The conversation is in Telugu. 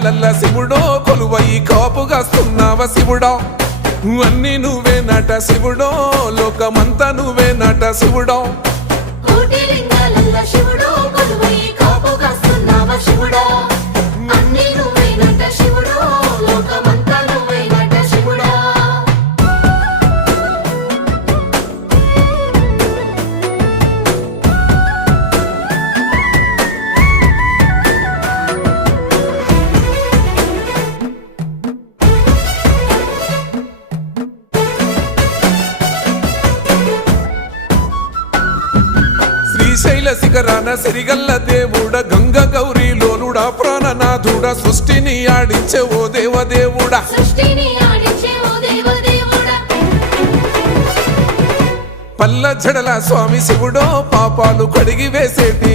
కోటిలింగాలల్ల శివుడో కొలువై కాపుగాస్తున్నావ శివుడా అన్ని నువ్వే నట శివుడో లోకమంతా నువ్వే నట శివుడో కోటిలింగాలల్ల శివుడో కొలువై కాపుగాస్తున్నావ శివుడా అన్ని నువ్వే నట శివుడో లోకమంతా నువ్వే నట శివుడా శ్రీశైల శిఖరాన సిరిగల్ల దేవుడ గంగ గౌరీ లోలుడా ప్రాణనాథుడ సృష్టిని ఆడించే ఓ దేవదేవుడా సృష్టిని ఆడించే ఓ దేవదేవుడా పల్ల జడల స్వామి శివుడో పాపాలు కడిగి వేసేటి